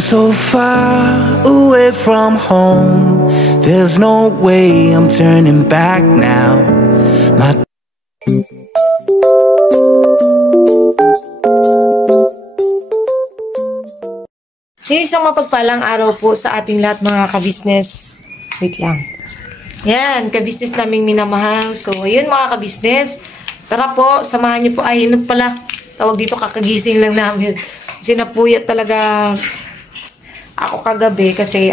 I'm so far away from home. There's no way I'm turning back now. My Isang mapagpalang araw po sa ating lahat mga kabisnes. Wait lang. Yan, kabisnes naming minamahal. So, ayun mga kabisnes. Tara po, samahan niyo po. Ay, yun pala. Tawag dito, kakagising lang namin. Sinapuyat talaga ako kagabi kasi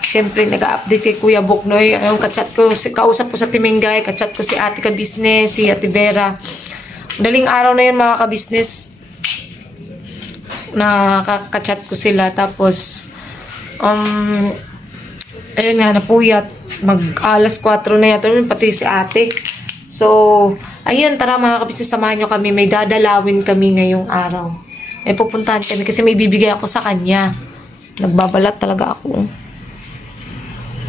syempre nag-update kay Kuya Buknoy. Ayun, kachat ko, kausap ko sa Timingay, kachat ko si ate kabisnes, si Ate Vera. Daling araw na yun mga kabisnes. Nakaka-chat ko sila tapos ayun nga, napuyat mag-alas 4 na yata pati si ate. So ayun, tara mga kabisnes, samahan nyo kami, may dadalawin kami ngayong araw. Pupuntahan kami kasi may bibigay ako sa kanya. Nagbabalat talaga ako.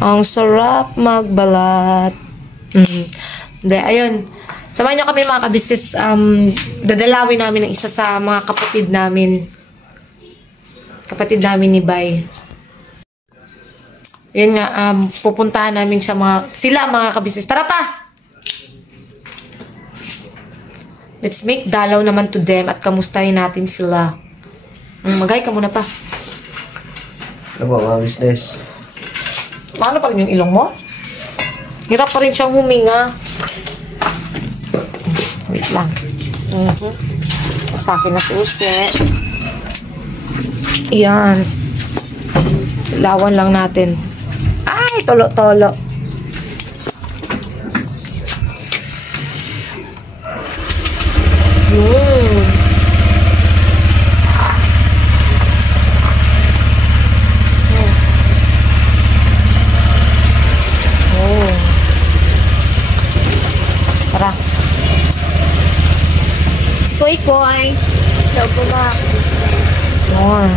Ang sarap magbalat. Hindi, ayun, samahan nyo kami mga kabisnes. Dadalawin namin ng isa sa mga kapatid namin ni Bay. Yun nga, pupuntahan namin siya sila mga kabisnes. Tara pa! Let's make dalaw naman to them at kamustahin natin sila. Magay ka muna pa. Ano ba mga business? Paano pa rin yung ilong mo? Hirap pa rin siyang huminga. Wait lang. Sa akin na susi. Yan. Lawan lang natin. Ay, tolo-tolo. Yun. Oh. Tara. Skoy-koy. Daw po mga business. Yun.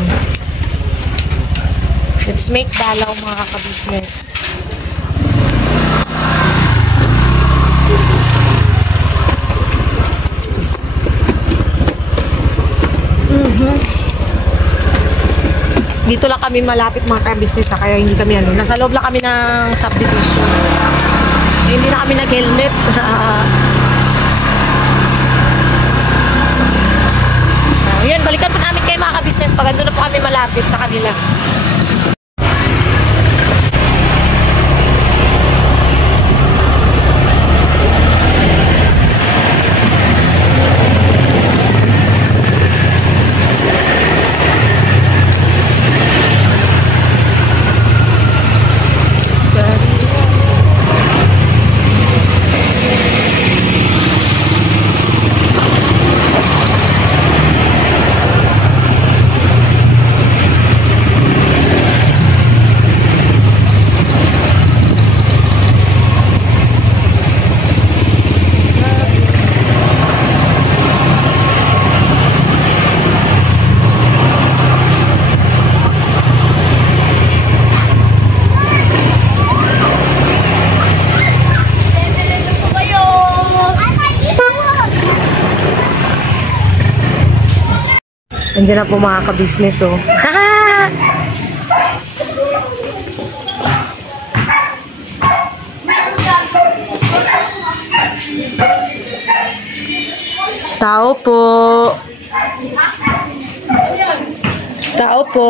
Let's make dalaw mga kabisnes. Dito lang kami malapit mga kabisnes na kaya hindi kami nasa loob lang kami ng subdivision. Hindi na kami nag-helmet. Yan, balikan po namin kayo mga kabisnes pag ando na po kami malapit sa kanila. Nandiyan na po mga kabisnes, oh. Tao po. Tao po.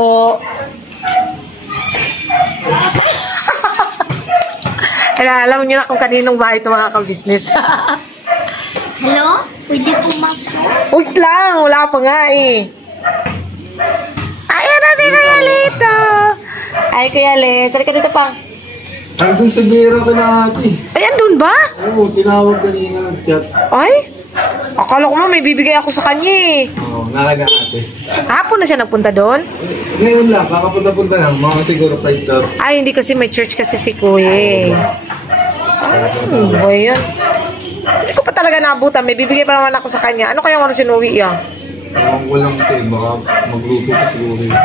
Alam niyo na kung kaninong bahay ito mga kabisnes. Hello? Pwede pumasok? Wait lang, wala pa nga eh. Ayan na si Kuya Lito. Ay, Kuya Lito. Sali ka dito pa. Andun sa Vera ko na ate. Ay, andun ba? Oo, tinawag kanina nag-chat. Ay? Akala ko may bibigay ako sa kanya eh. Oo, nalaga ate. Hapon na siya nagpunta doon? Ngayon lang, kakapunta-punta lang. Mga siguro 5 Ay, hindi kasi may church kasi si Kuya eh. Ano ba yun? Hindi ko pa talaga naabutan. May bibigay pa naman ako sa kanya. Ano kaya oras sinuwi yan? Walang tayo, baka magluto pa siguro yun.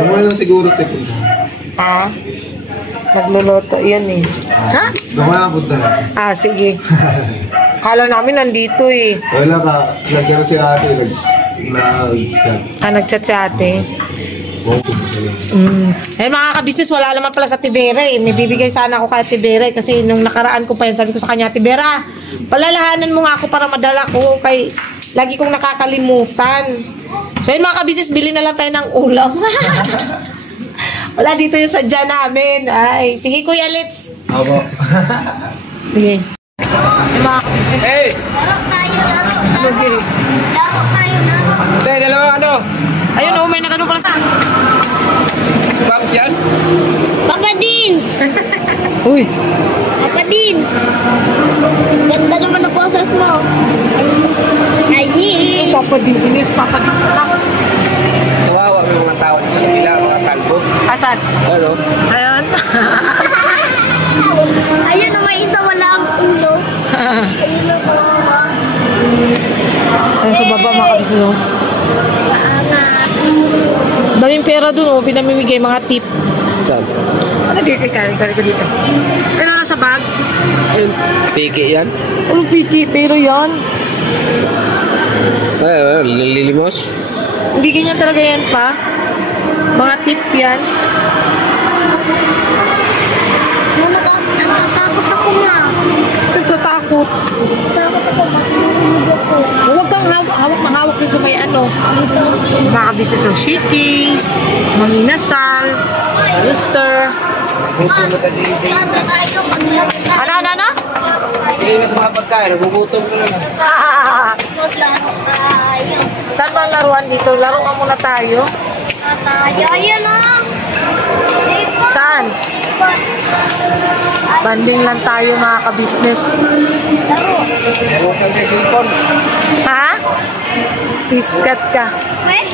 Gawin lang siguro tayo punta. Ha? Nagluluto, yun eh. Ha? Gawin lang punta. Sige. Kala namin nandito eh. Wala ka, lagyan si ate, Nag-chat. Nag-chat si ate. Okay. Eh mga kabisnes, wala naman pala sa Tibera eh. May bibigay sana ako kay Tibera eh. Kasi nung nakaraan ko pa yan, sabi ko sa kanya, Tibera, palalahanan mo nga ako para madala ko. Kay lagi kong nakakalimutan. So yun mga kabisnes, bili na lang tayo ng ulam. Wala dito yung sadya namin. Ay, sige Kuya, let's. Ako. Sige. Yung mga kabisnes. Hey! Laro tayo, laro. Laro tayo, laro. Tay, dalawa ano? Ayun oh, may nagano pala sa... Subams yan? Papa Dins! Uy. Papa Dins! Ganda naman ang boses mo. Ay, Papa Dins, sinis, Papa Dins lang. Kawawa may mga tao sa kabila, mga kalbo. Asan? Ano? Ayun. ayun na may isa wala ang ulo. Ayun na kawawa. Ayun sa baba mga kabisnes oh. Daming pera dun oh, pinamimigay mga tip. Saan? Ano dito? Kari ko dito. Ano nasa bag? Ayun. Piki yan? Oh, piki, pero yan. Ay, lilimos? Hindi ganyan talaga yan pa. Mga tip yan. Natatakot ako nga. Nagtatakot. Natatakot ako. Matulog ako. Huwag kang hawak na hawak yun sa may ano. Dito. Mga business ng shippings, manginasal, rooster. Laro tayo. Maglaro tayo. Ano? Hindi na sa mga pagkain, nagugutom ko lang. Maglaro tayo. Saan ba ang laruan dito? Laro nga muna tayo. Tayo. Ayan o. Dito. Saan? Banding lang tayo mga ka-business. Laro. Nagugutom na yung cellphone. Ha? Piskat ka. Weh.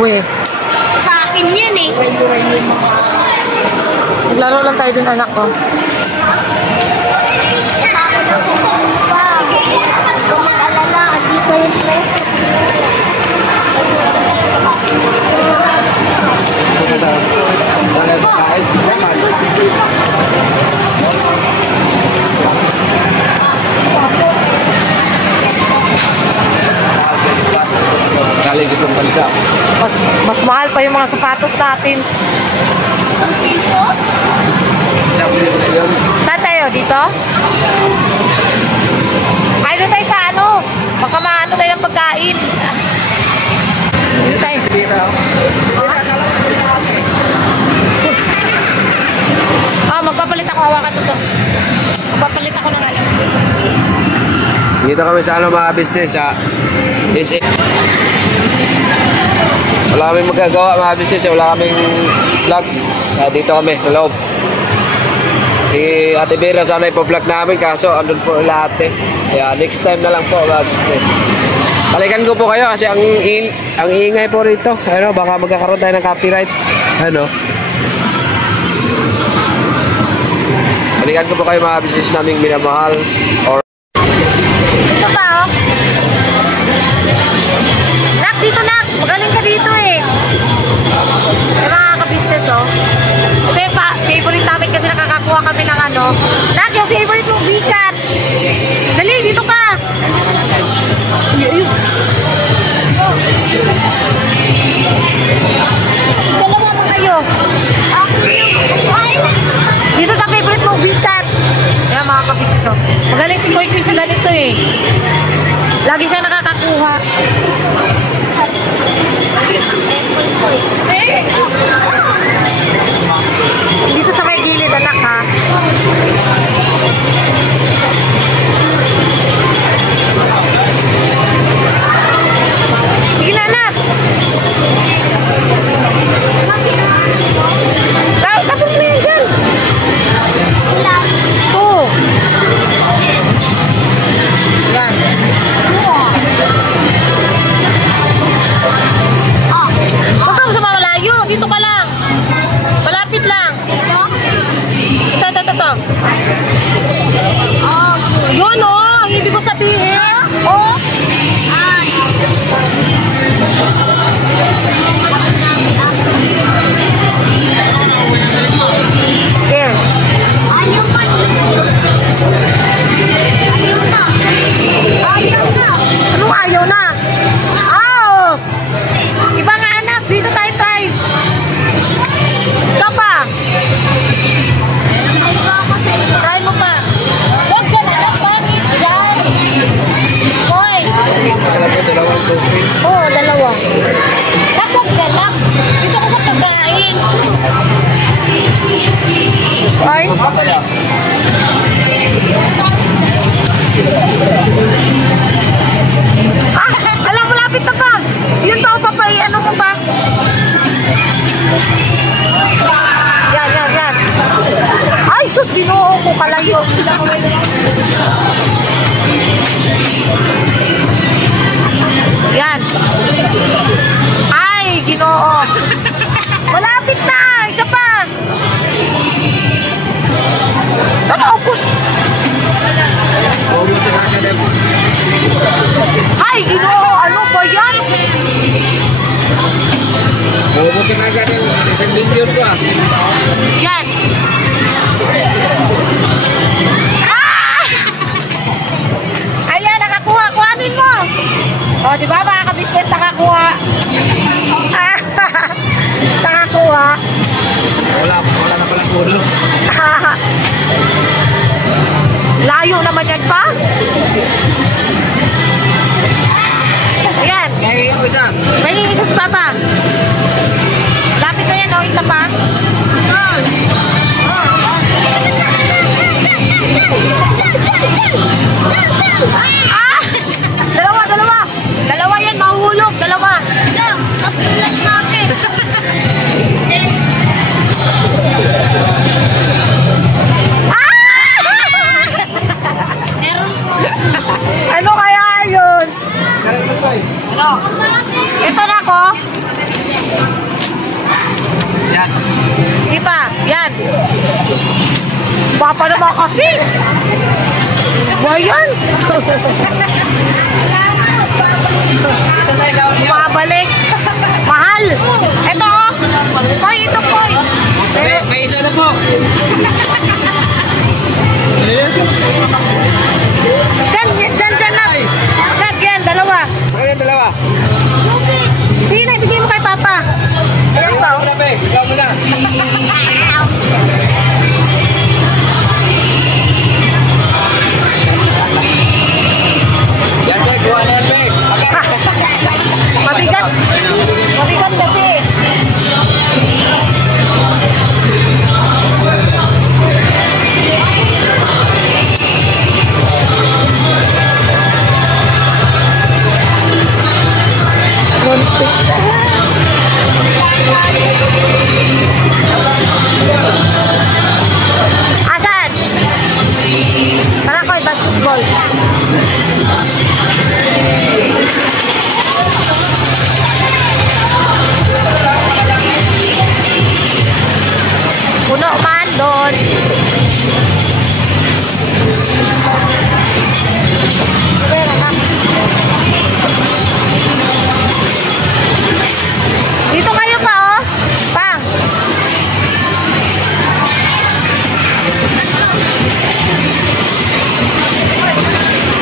We. Sa akin yan eh. Maglaro lang tayo dun anak ko. Takot ako. Wow. Huwag kang mag-alala. Dito yung preso. Wala pagkain. Galing itong bansa. Mas mahal pa yung mga sapatos natin. Isang piso? Sabi nila yun. Saan tayo? Dito? Ay, doon tayo sa ano? Baka maano tayo ng pagkain. Dito tayo. Magpapalit ako. Hawakan mo to. Magpapalit ako ng ano. Dito kami sa ano mga business sa SA. Wala kaming magagawa mga business, wala kaming vlog. Dito kami sa loob. Si Ate Vera sana ipo-vlog namin kaso andun po lahat eh. Kaya next time na lang po mga business. Balikan ko po kayo kasi ang ingay po rito. Ano, baka magkakaroon tayo ng copyright. Ano? Balikan ko po kayo mga business naming minamahal or Dito ba, oh? Nak, dito nak. Magaling ka dito eh. Yung mga ka-business, oh. Ito yung favorite namin kasi nakakakuha kami ng ano. Nak, yung favorite mong bikat. Dali, dito ka. Dalawa mo kayo. Dito sa favorite mong bikat. Ayan mga ka-business, oh. Magaling si Koy Koy sa ganito eh. Lagi siya nakakakuha. Dito sa may gilid anak ha. Sige na anak. Tapos mo yan dyan. Ito. Yan. Huwag kang sa malayo. Dito ka lang. Ay. Alam, malapit na pa. Yun pa, papay, ano mo ba? Yan. Ay, sus, ginoo ko, kalayo. Yan. Ay, ginoo. Malapit na, isa pa. Ano, pus? Ay, ginoo, ano ba yan? Ubusin agad yung 1 milyon ko ah. Yan. Ah! Ayan, nakakuha. Kuhanin mo. O, di ba mga ka-business, nakakuha. Ah, nakakuha. Wala na pala pulo. Layo naman yan pa. Ayan. Kaya yung isa. May isa sa papa. Lapit na yan, o. Isa pa. Ah! Dalawa. Dalawa yan, mahuhulog. Dalawa. Ano kaya yun? Ano? Ito na ko. Yan. Di ba? Yan. Papa naman kasi. Ba yan? Mabalik. Mahal. Ito oh. Hoy, ito po. May isa na po. Dyan na. Yan, dalawa. Ayan, dalawa. Sige na, ibigay mo kay Papa. Ayan ba? Ikaw muna. Yan, Bek. Kuha na yan, Bek. Mabigat. Mabigat kasi. Asan? Para ko basketball. Puno man doon. Dito kayo pa oh. Pang.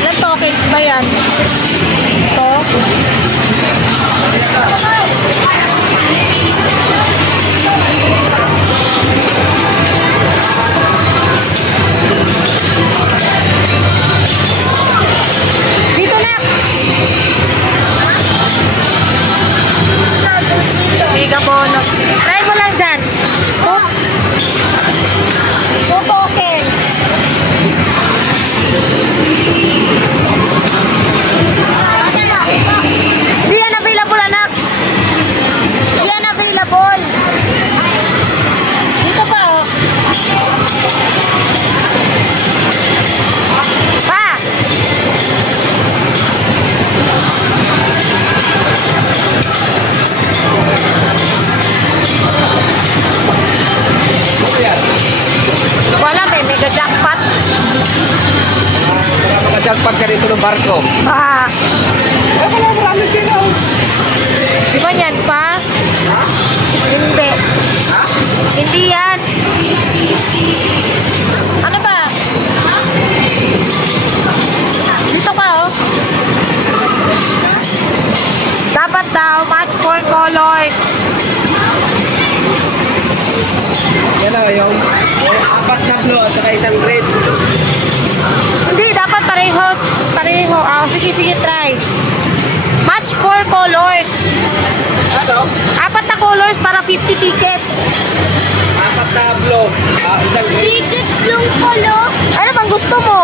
Ilan tokens ba yan? Ito. Dito na. Mega bonus. Try mo lang dyan. Two tokens. Hindi yan available, anak. Hindi yan available. Dito pa, oh. Pa! Wala, may mega jackpot. Wala maka-jackpot ka dito ng barko. Ah. Ay, wala marami sila. Di ba yan pa? Hindi. Hindi yan. Ano ba? Dito ka, oh. Dapat daw, match 4 colors. Yan o, yung 4 na blue at saka isang red. Hindi, dapat pareho. Pareho. Ah, sige, try. Match 4 colors. Ano? 4 na colors para 50 tickets. apat na blow. Isang Tickets lang pala. Ano bang gusto mo?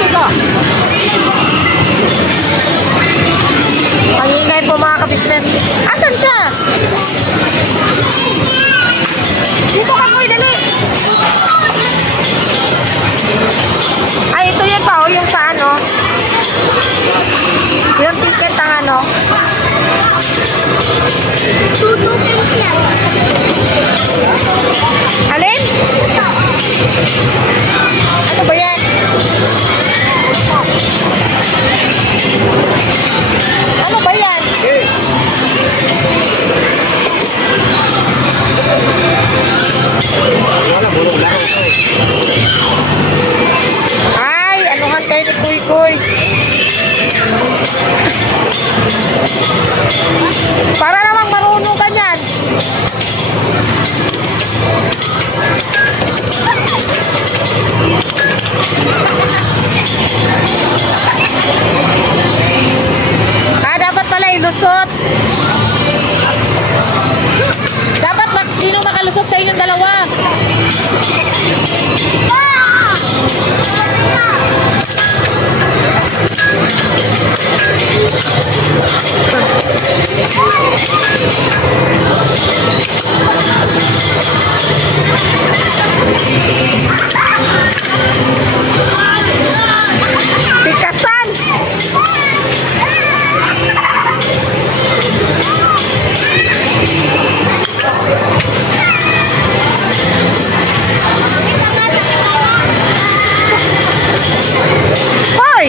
Dito. Pangingay po mga ka-business. Asan ka? Dito ka po, dali. Ay, ito yan pa, yung sa ano. Yung ticket ang ano. Tutupin siya. Alin? Ano ba yan? Ano ba yan? Ay, anuhan kayo ni Kuy Kuy. Para namang marunong ka niyan. Dapat pala ilusot. Dapat sino makalusot sa inyong dalawa? Tikasan! Hoy!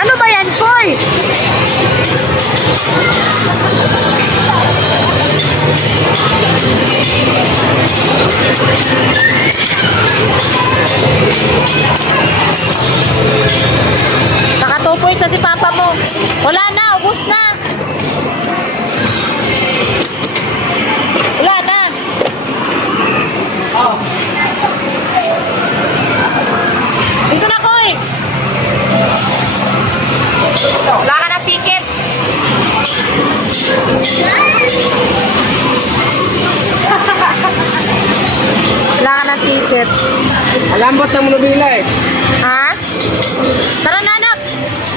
Ano ba yan, Hoy? Naka 2 points na si Papa mo. Wala na, ubos na. Wala na. Dito na, Koy. Wala ka na ticket. Wala ka na ticket. alambot ng Manubila eh. Ha? Tara na, anak.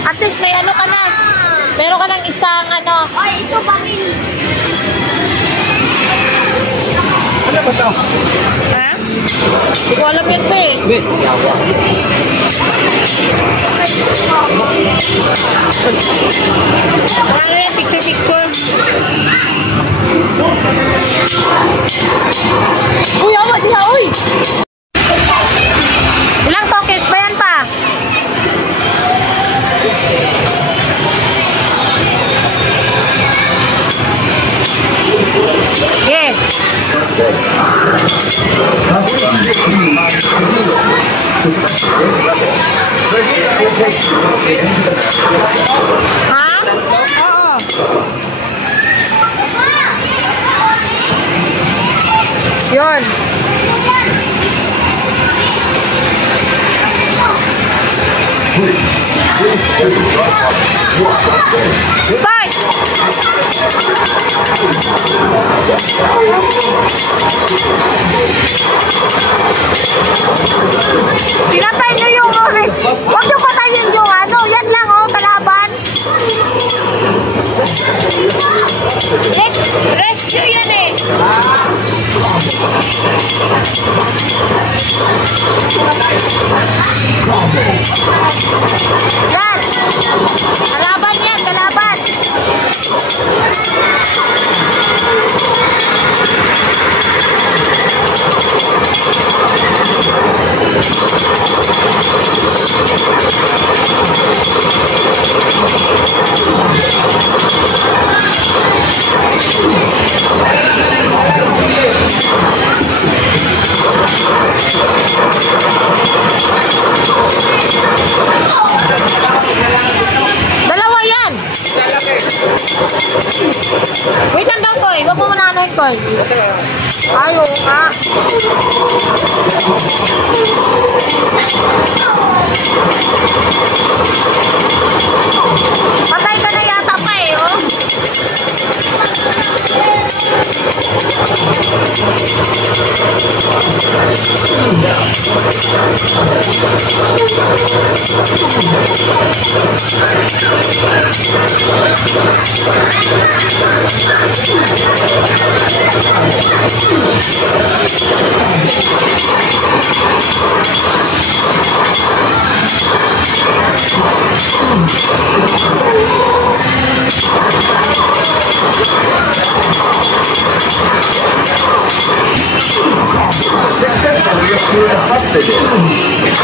At least may ano ka na. Meron ka ng isang ano. Ay, ito ba rin? Ano ba ito? Ha? Hindi ko alam yun eh. Hindi. Yawa. Ano yan? Picture. Uy, awa sila, uy! Ilang tokens ba yan pa? Yeah. Ha? Oo. Yun. Start! Pinatay nyo yung uri. Huwag nyo patayin yung ano. Yan lang oh, kalaban. Rescue yan eh. Yan. Kalaban yan, kalaban. Wait lang daw, Koy. Huwag mo muna anuhin, Koy. Ayaw nga. Patay ka na yata pa eh, oh.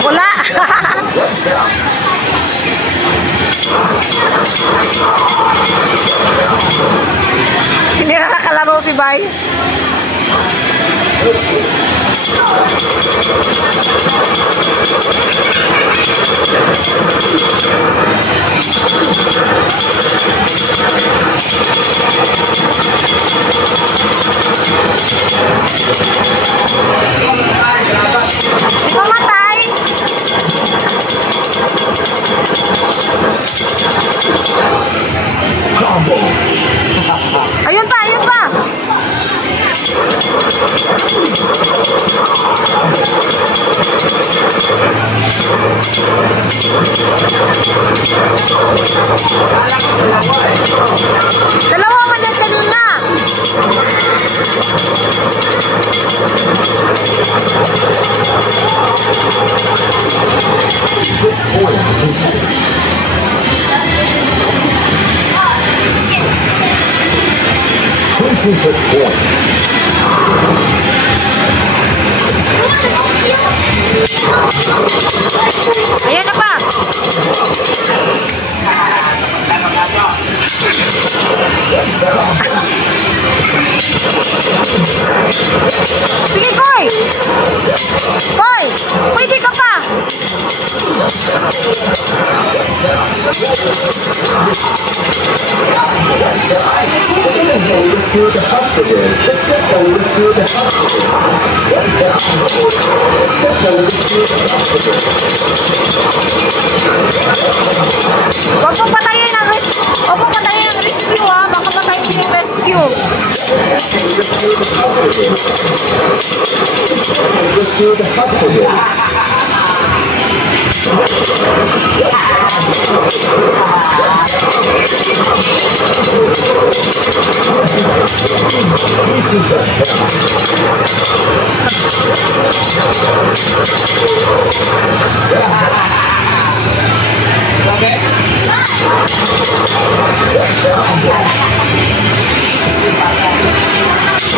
Wala. Hindi na nakalaro si Bay. Mamatay. Ayun pa, ayun pa. Dalawa man yan kanina. Ayan na pa. Sige, Koy. Koy, pwede ka pa. Huwag mong patayin ang rescue. Huwag mong patayin ang rescue, ha. Baka patayin din yung rescue.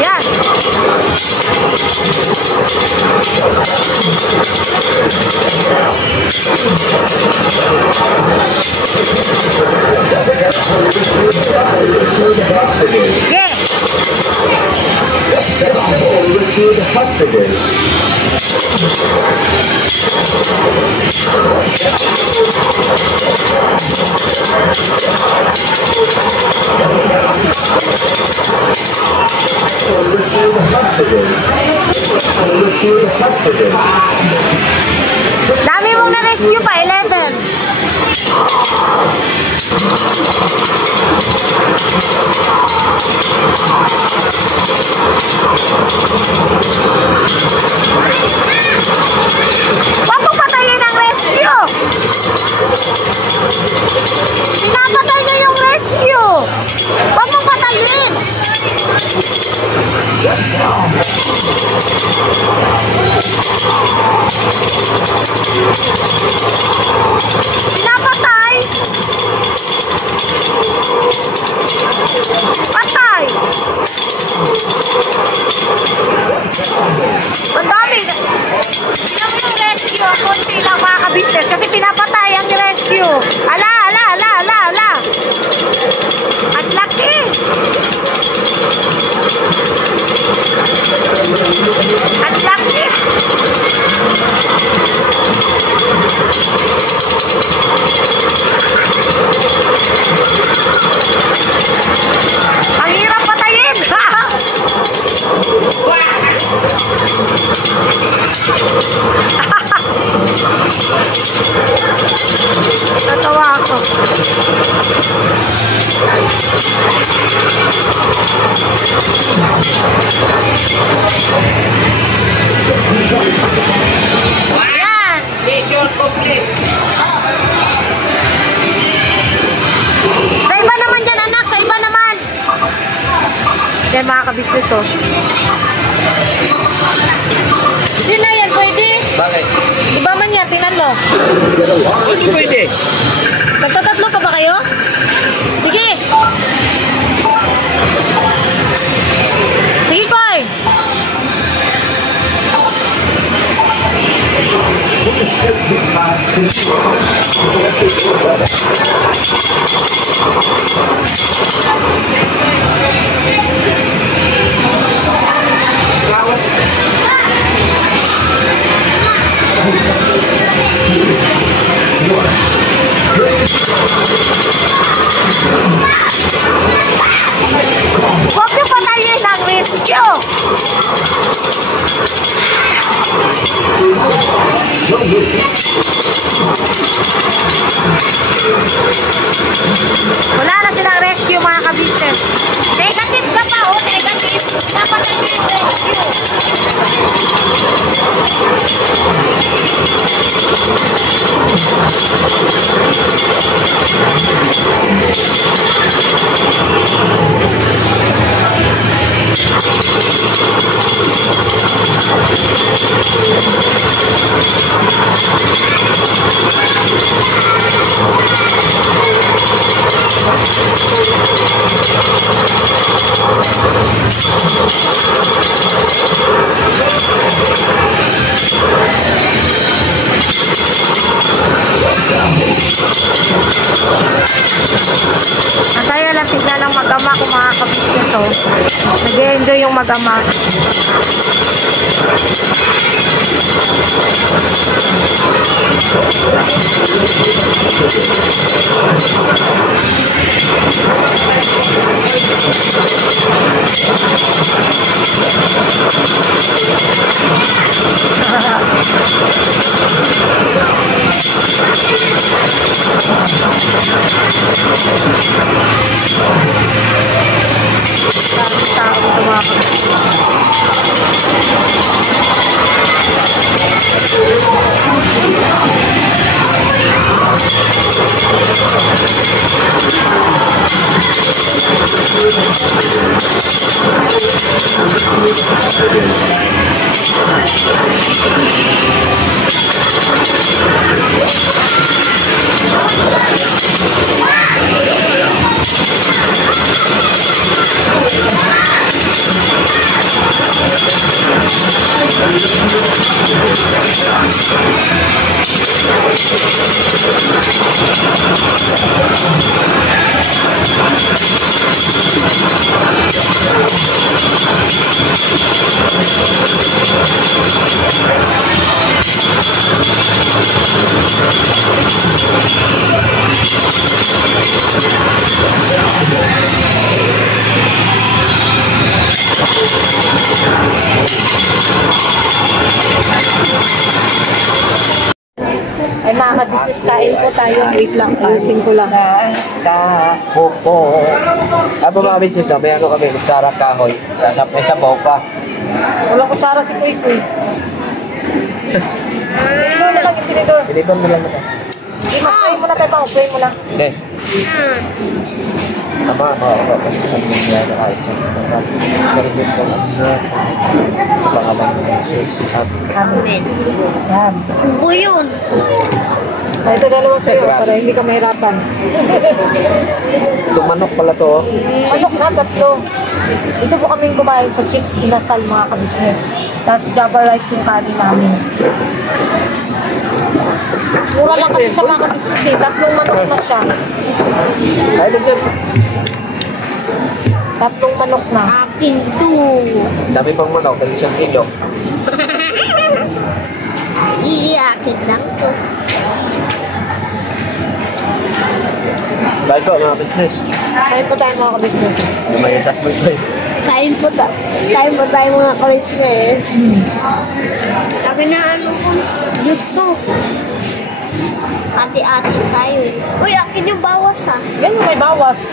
Yan. Dami mong na-rescue pa, 11. Huwag mong patayin ang rescue! Pinapatay niya yung rescue! Huwag mong patayin! Pinapatay! Patay! Yan mga ka-business, oh. Hindi na yan, pwede. Bakit? Iba man yan, tingnan mo. Hindi pwede. Nagtatatlo pa ba kayo? Sige. Sige, Koy. Huwag niyo patayin ang rescue! Wala na silang rescue mga ka-business. Negative ka pa, oh, negative. Dapat na yung rescue. Ang saya lang tignan ng mag-ama ko mga ka-business, oh. Nag-enjoy yung mag-ama. Daming tao dito mga ka-business. Ay mga ka-business, kain po tayo. Wait lang, ayusin ko lang. Kahopo. Ano mga business, may ano kami, kutsara kahoy. May sabaw pa. Walang kutsara si Kuy Kuy. Tinidor na lang yung tinidor. Tinidor na lang naman. Hindi, mag-pray mo na tayo. Pray mo lang. Hindi. Tama, isang niya na kahit sa mga karibin ko lang sa pangalan ng Jesus. Amen. Yan. Po yun. Ay, ito dalawa sa'yo para hindi ka mahirapan. Itong manok pala to. Manok na, tatlo. Ito po kaming kumain sa Chicks Inasal mga ka-business. Tapos Java rice yung kanin namin. Mura lang kasi siya mga ka-business eh. Tatlong manok na siya. Ay, dyan. Tatlong manok na. Akin to. Dami pang manok, kasi isang kilo. Iiyakin lang to. Dahil ko, mga business. Kain po tayo mga ka-business. May tas mo ito eh. Kain po tayo mga ka-business. Sabi na ano ko, Diyos ko. Ati-ati tayo eh. Uy, akin yung bawas ah. Yan yung may bawas.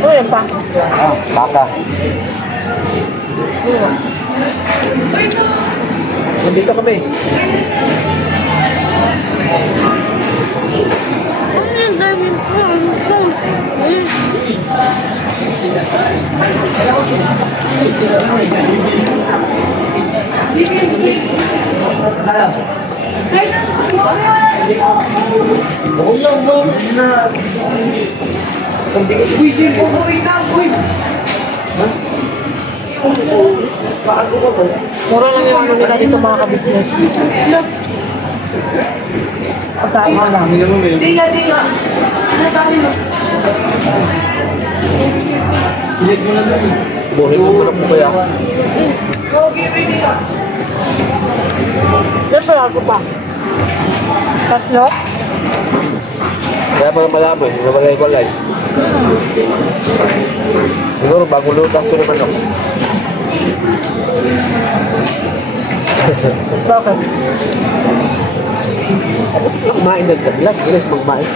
Uy, yan pa. Ah, baka. Nandito kami. Mura lang yung ano nila dito mga ka-business. Pagkain mo lang. Buhin mo muna po kaya. Ito ako pa. Tatlo? Kaya para malaman, hindi naman na iwalay. Siguro bagong lutang ko naman ako. Bakit? Kumain ng tablag, bilis magmain.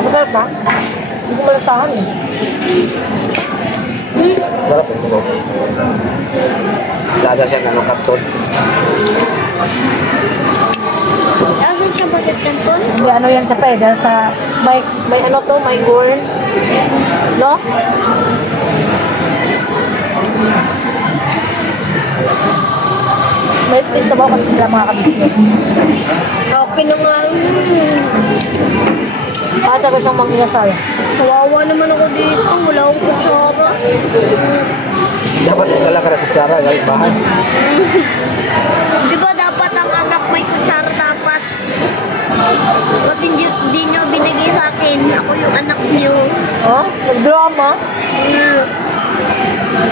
Masarap ba? Hindi ko malasahan eh. Sarap yung sabaw. Lada siya ng karton. Asan siya bakit kanton? Hindi ano yan siya pa eh. Dahil sa may ano to, may corn. No? May sabaw kasi sila mga ka-business. Okay na nga. Taga siyang mangyasal. Kawawa naman ako dito. Wala akong kutsara. Dapat yung dala ka na kutsara, galing bahay. Di ba dapat ang anak may kutsara dapat? Ba't hindi nyo binigay sa akin? Ako yung anak nyo. Oh? Nag-drama?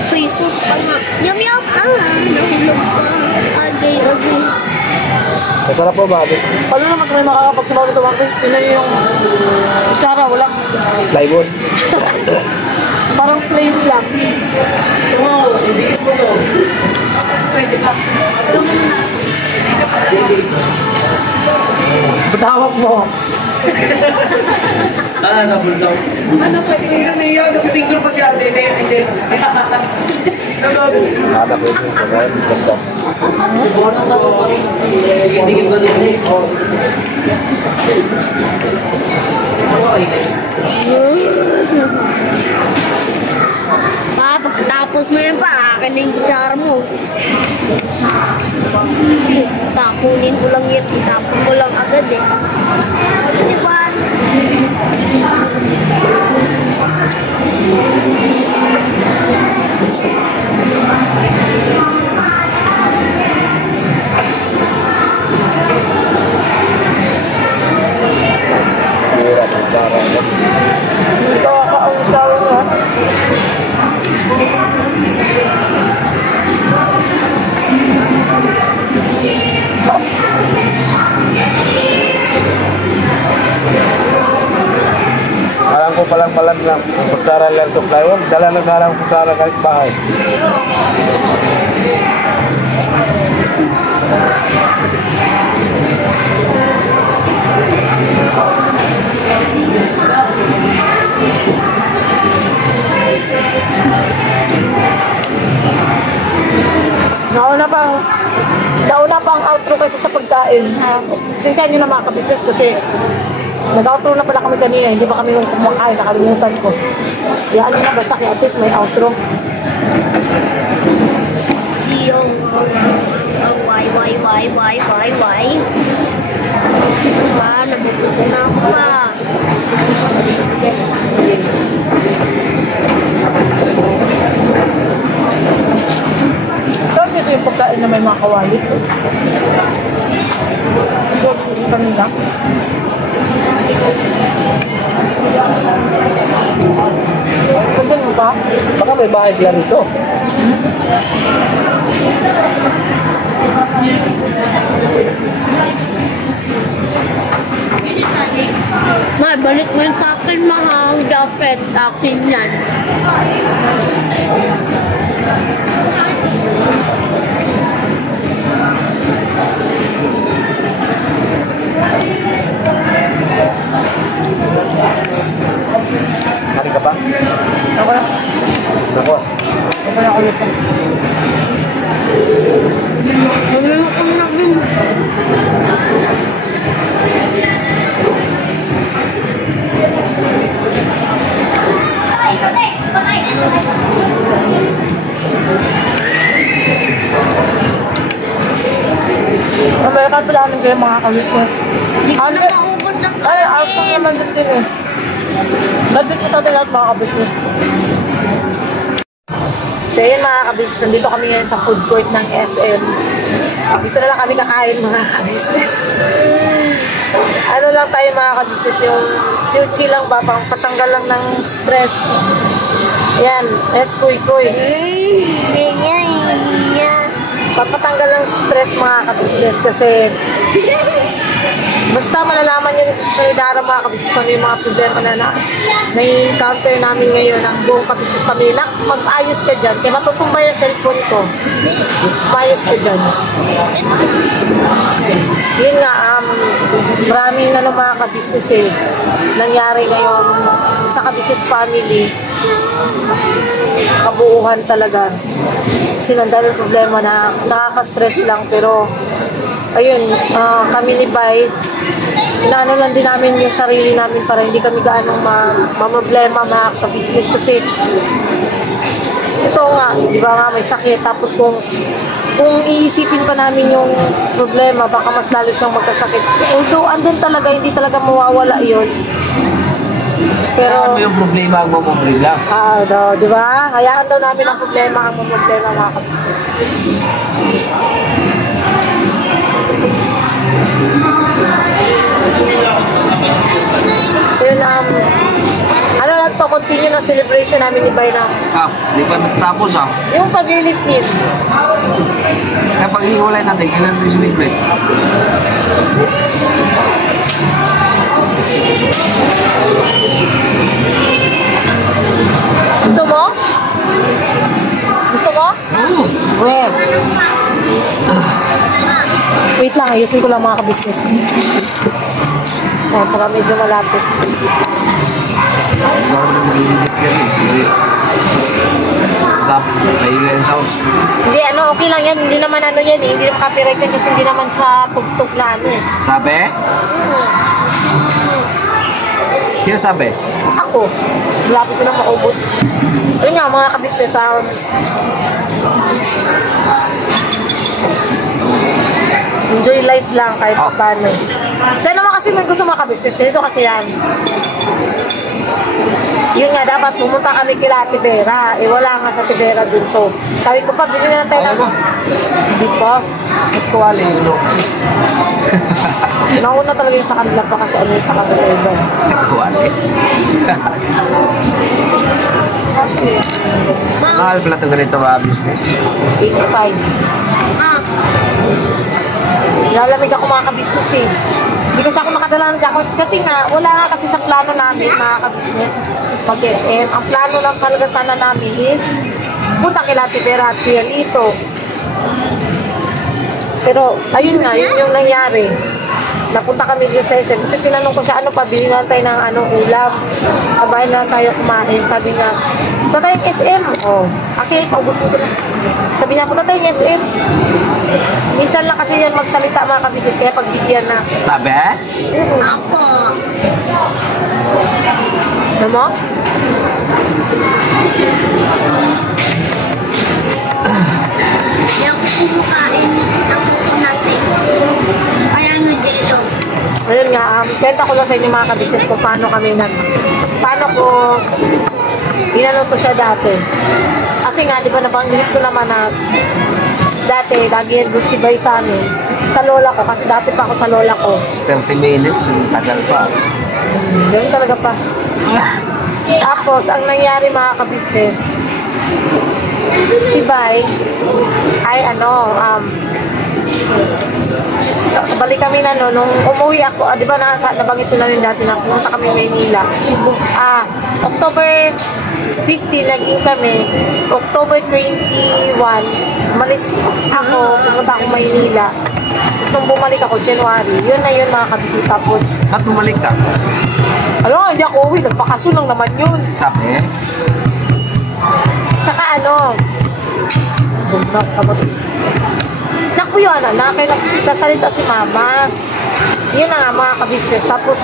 Sus pa nga. Yum yum. Nahulog pa. Agay. Masarap po ba? Paano naman kami makakapagsabaw nito mga Chris? Tingnan niyo yung kutsara, walang Plywood. parang plain lang. Pwede ba? Batawag mo. Sa bulsa. Ano pwede ngayon na yun? Picture pa siya. Nada po yung kumain. Ganda. Dikit-dikit ba doon eh? Pagkatapos mo yun pa, akin na yung kutsara mo. Kasi takunin ko lang yan, itapon mo lang agad eh. Diba? Hira, kutsara. Ito ang tawag na. Alam ko palang lang. Ang kutsara lang ito plywood. Dala na sana ang kutsara kahit bahay. Nauna pang outro kaysa sa pagkain. Sintahan nyo na mga ka-business kasi nag-outro na pala kami kanina, hindi pa kami nung kumakain, nakalimutan ko. Yan na basta kaya at least may outro. Gio. Why? Nabubusog na ako pa. Saan dito yung pagkain na may mga kawali? Ito kanina. Ganyan mo ba? Baka may bahay sila rito. Ma, balik mo yung sa akin, mahang dapat akin yan. Ako. Wala ko ulit. Wala mo kong nabing. Amerikan pa namin kayo mga kabisnes. Hindi ko na maubos ng Ay, out kanin. naman din eh. Nandito sa atin lahat mga kabisnes. So yun mga kabisnes, nandito kami ngayon sa food court ng SM. Dito na lang kami kakain mga kabisnes. Ano lang tayo mga kabisnes, yung chill-chill lang ba, pang patanggal lang ng stress. Yan, let's kuy-kuy. Papatanggal ng stress mga kabisnes kasi basta malalaman nyo sa Sardara mga kabisnes kung ano yung mga problema na na-encounter namin ngayon ang buong kabisnes pamilya. Mag-ayos ka dyan. Kaya matutumba yung cellphone ko. Mag-ayos ka dyan. Yun nga, maraming mga kabisnes nangyari ngayon sa kabisnes family. Kabuuhan talaga. Kasi nandang problema na nakaka-stress lang pero ayun, kami ni Bay inaano lang din namin yung sarili namin para hindi kami gaano ma-problema mga ka-business kasi ito nga, di ba nga may sakit tapos kung iisipin pa namin yung problema baka mas lalo siyang magkasakit although andun talaga, hindi talaga mawawala yun pero Ano yung problema ang mamumrila? di ba? Hayaan daw namin ang problema mga ka-business. Yun, ano lang to, continue na celebration namin ni Bay na Di pa natapos yung paglilipin. Kapag hiwalay natin, kailan rin celebrate? Gusto mo? Gusto mo? Well. Wait lang, ayusin ko lang mga ka-business. Para medyo malapit. Huwag naman mag-edit ka rin. Hindi. Mahiga yung sounds. Hindi, okay lang yan. Hindi naman yan eh. Hindi naman copyright yan kasi hindi naman sa tugtog na Sabi? Sino sabi? Ako. Malapit ko na maubos. Yun nga, mga ka-business, enjoy life lang kahit paano. Siya naman kasi may gusto mga ka-business. Ganito kasi yan. Yun nga, dapat pumunta kami kila Tibera. Wala nga sa Tibera dun. So, sabi ko pa, bilhin na lang tayo ng... Hindi pa. Kuwali yun. Nauna talaga yung sa kanila pa kasi ano yung sa kanila iba. Kuwali. Mahal pala ito ganito mga business. 85. Lalamig ako mga ka-business eh. Hindi kasi ako nakadala ng jacket. Kasi nga, wala nga kasi sa plano namin mga ka-business mag-SM. Ang plano lang talaga sana namin is punta kila Tibera at Kuya Lito. Pero, ayun nga, yun yung nangyari. Napunta kami dito sa SM. Kasi tinanong ko siya, pabili na tayo ng ulam. Kabahin na tayo kumain. Sabi niya, punta tayong SM. Okay, paubusin ko na. Sabi niya, punta tayong SM. Minsan lang kasi yan magsalita mga ka-business, kaya pagbigyan na. Sabi? Ako. Ano mo? Hindi ako kumakain sa kuko natin. Kaya Jello. Ayun nga, kwenta ko lang sa inyo mga ka-business kung paano ko ginanoto siya dati. Kasi nga, di ba nabanggit ko naman na dati, lagi yan doon si Bay sa amin. Sa lola ko, kasi dati pa ako sa lola ko. 30 minutes, tagal pa. Ganun talaga pa. Tapos, ang nangyari mga ka-business, si Bay ay balik kami na nung umuwi ako, di ba nabanggit ko na rin dati na pumunta kami Maynila. October 15 naging kami, October 21 malis ako, pumunta ako Maynila. Tapos nung bumalik ako January, yun na yun mga ka-business. Tapos Ba't bumalik ka? hindi ako uwi, nagpakaso lang naman yun. Sabi? Tsaka ano. Naku yun, sasalita si mama. Yun na nga, mga ka-business. Tapos,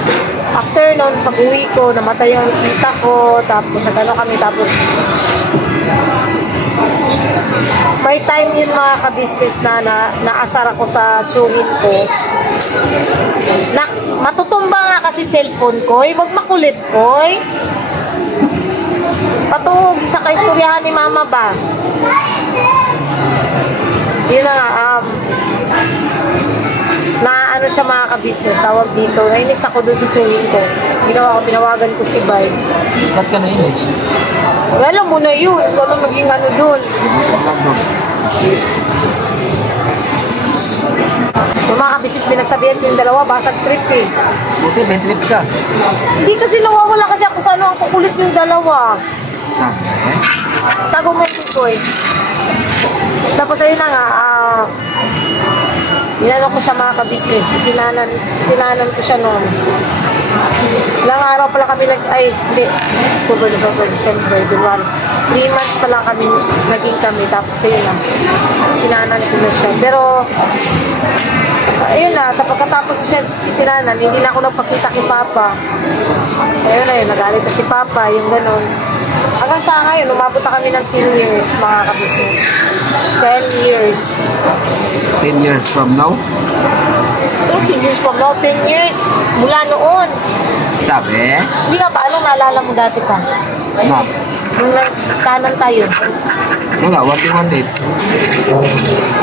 after nun, pag-uwi ko, namatay yung tita ko. Tapos, nagano kami. Tapos, may time yun mga ka-business na naasar ako sa tsuhin ko. Matutumba nga kasi cellphone ko. Wag makulit ko. Patuhog sa kaistoryahan ni mama ba? Yun na nga, na ano siya mga ka-business, tawag dito. Nainis ako dun sa tsuhin ko. Ginawa ko, tinawagan ko si Bay. Ba't ka nainis? Wala mo na yun. Ikaw na maging ano dun. Yung mga ka-business, binagsabihan ko yung dalawa, basag trip eh. Buti, may trip ka. Hindi kasi nawawala kasi ako sa ano, ang kukulit yung dalawa. Saan? Tago mo yung ko eh. Tapos ayun na nga, inano ko siya mga ka-business, tinanan ko siya noon. Ilang araw pala kami hindi, October, November, December, January. 3 months pa lang kami, naging kami. Tapos ayun na, tinanan ko na siya. Pero, ayun na, pagkatapos siya tinanan, hindi na ako nagpakita kay Papa. Ayun na yun, nagalit na si Papa, yung ganun. Hanggang sa ngayon, umabot na kami ng 10 years, mga ka-business. 10 years. 10 years from now? 10 years from now, 10 years. Mula noon. Sabi? Hindi nga pa, anong naalala mo dati pa? Ma'am. Nung nagtanan tayo. Wala, 1-1-8.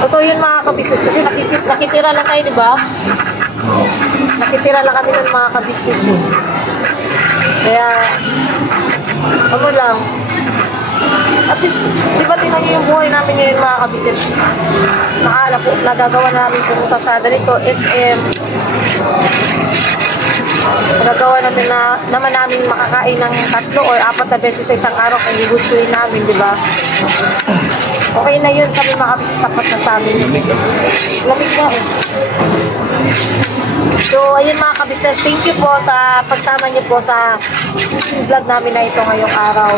Totoo yun mga ka-business, kasi nakitira lang tayo, di ba? Nakitira lang kami ng mga ka-business eh. Kaya, ano lang, at least, di ba tinan nyo yung buhay namin ngayon mga ka-business? Nagagawa namin pumunta sa ganito, SM. Nagagawa namin naman namin makakain ng 3 or 4 na beses sa isang araw kung gustuin namin, di ba? Okay na yun, sabi mga ka-business, sapat na sa amin. Lamig na eh. So, ayun mga ka-business, thank you po sa pagsama niyo po sa vlog namin na ito ngayong araw.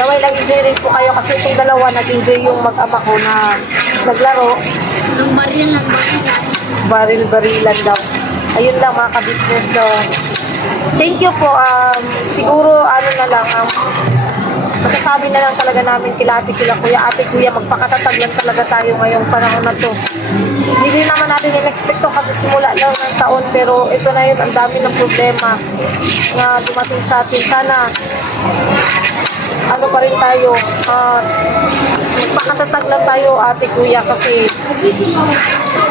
Naway nag-enjoy rin po kayo kasi itong dalawa nag-enjoy yung mag-ama ko na naglaro. Ang baril lang. Baril-barilan daw. Ayun lang mga ka-business daw. Thank you po. Siguro ano na lang, masasabi na lang talaga namin kila ate kuya, magpakatatag lang talaga tayo ngayong panahon na to. Hindi naman natin in-expecto kasi simula lang ng taon, pero ito na yun, ang dami ng problema na dumating sa atin. Sana ano pa rin tayo, magpakatatag lang tayo ate kuya kasi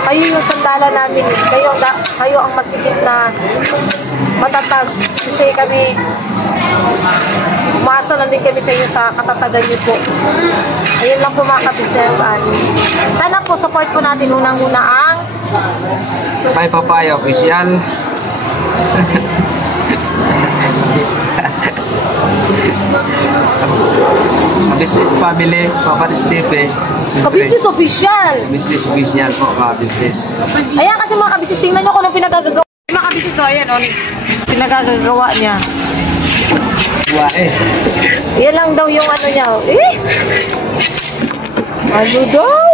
kayo yung sandala namin, kayo ang masigit na matatag kasi kami umasa lang din kami sa inyo sa katatagan niyo po. Ayun lang po mga ka-business. Sana po support po natin unang-una ang May Papaya Official. Business family, Papatis TV. Ka-business official. Business official po, business. Ayan kasi mga ka-business, tingnan nyo kung anong pinagagagawa. Mga ka-business, ayan o, pinagagagawa niya. Buwa eh. Yan lang daw yung ano niya. Ano daw?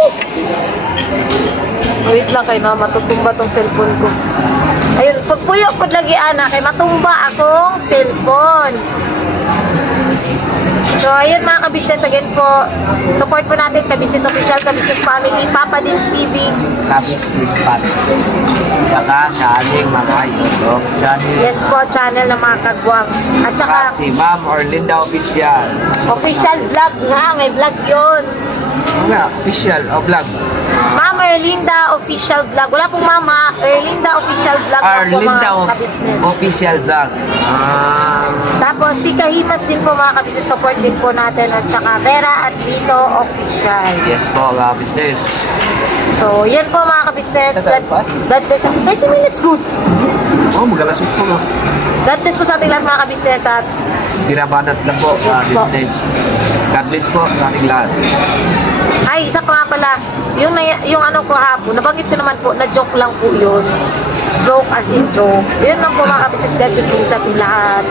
Wait lang kayo na matutumba tong cellphone ko. Ayun, pagpuyo po lagi anak, kay matumba akong cellphone. So, ayun mga ka-business, again po, support po natin ka-business official, ka-business family, Papa Dins TV. Ka-business family. Tsaka sa aming mga YouTube channel. Yes po, channel ng mga kagwams. At saka, Si Ma'am Orlinda Official. official vlog nga, may vlog yun. Oo nga, official o vlog. Ma'am Erlinda Official Vlog. Wala pong Mama, Erlinda Official Vlog. Arlinda mga ka-business. Official vlog. Tapos si Kahimas din po mga ka-business, support din po natin. At saka Vera at Lito Official. Yes po, business. So, yan po mga ka-business. Tagal pa? God bless. 30 minutes good. Oh, magalasot po. God bless po sa ating lahat mga ka-business. At Binabanat lang po, Yes po. business. God bless po sa ating lahat. ay, isa pa nga pala, yung ano ko hapon, nabanggit ko naman po, na joke lang po yun. Joke as in joke. Yun lang po mga ka-business. God bless po sa ating lahat.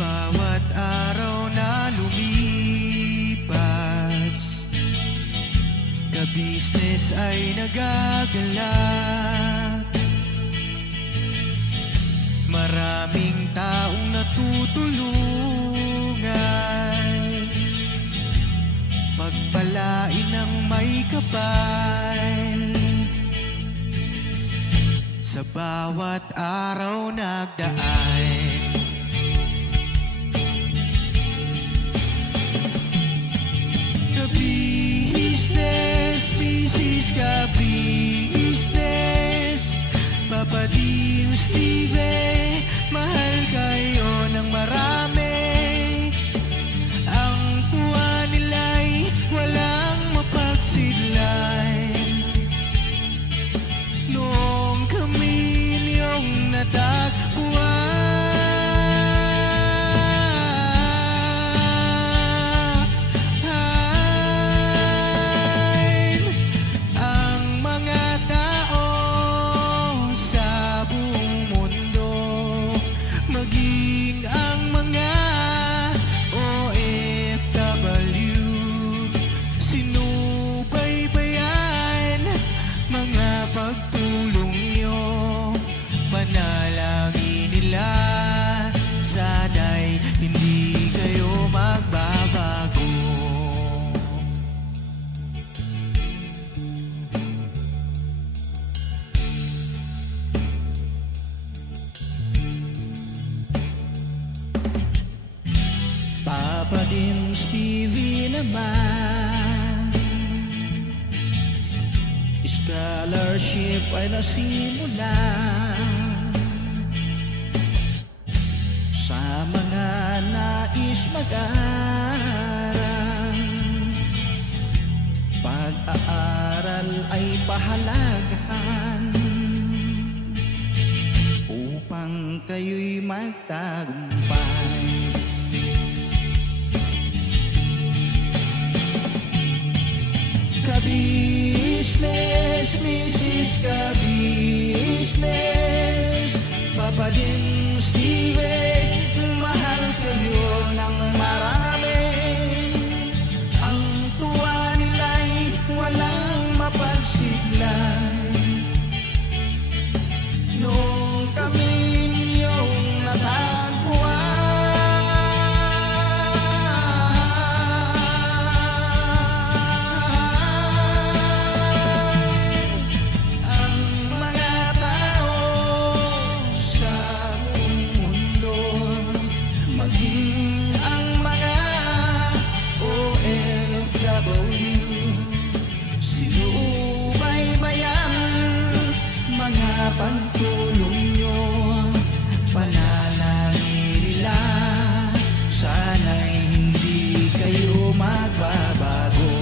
bawat araw na lumipas, ka-business ay nagagalak. Maraming taong natutulungan, pagpalain ng may kapal. Sa bawat araw nagdaan, ka-business, business, ka-business, Papa Dio, Steve, mahal kayo ng marami. Ang tuwa nila'y walang mapagsidlan. Noong kami niyong natagpuan, ang mga tao sa buong mundo, maging ang mga OFW, sinubaybayan mga pagtulong nyo, panalangin nila, sana'y hindi kayo magbabago. Papa din Stevie naman, scholarship ay nasimulan sa mga nais mag-aral. Pag-aaral ay pahalagahan upang kayo'y magtagumpay. Ka-business, Mrs. Ka-business, Papa din Steve, mahal kayo ng marami. Ang tuwa nila'y walang mapagsidlan. Noong kami ninyong natagpuan, pagtulong nyo, panalangin nila, sana'y hindi kayo magbabago.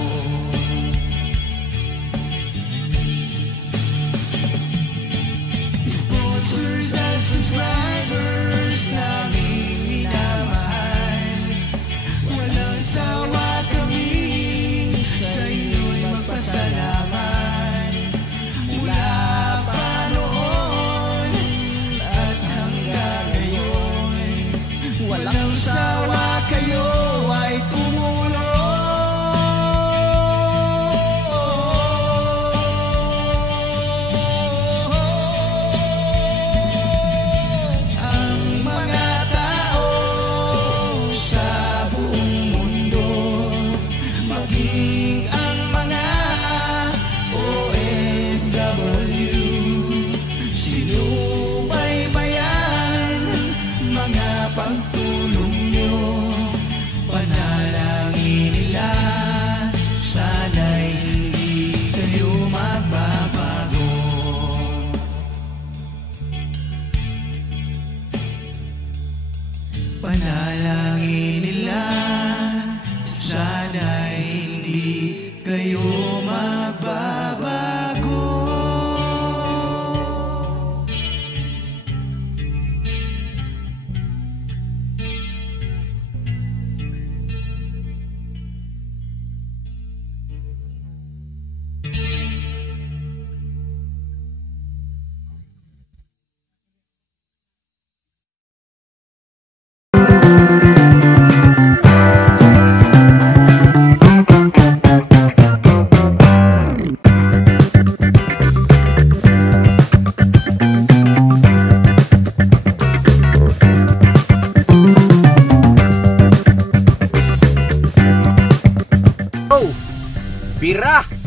Sponsors at subscribers naming minamahal, walang sawa kami sa inyo'y magpasalamat. Mula walang sawa kayo ay tumulong. Ang mga tao sa buong mundo, maging ang mga OFW, sinubaybayan mga pagtulong nyo, panalangin nila, sana'y hindi kayo magbabago. Panalangin nila, sana'y hindi kayo magbabago. Bira!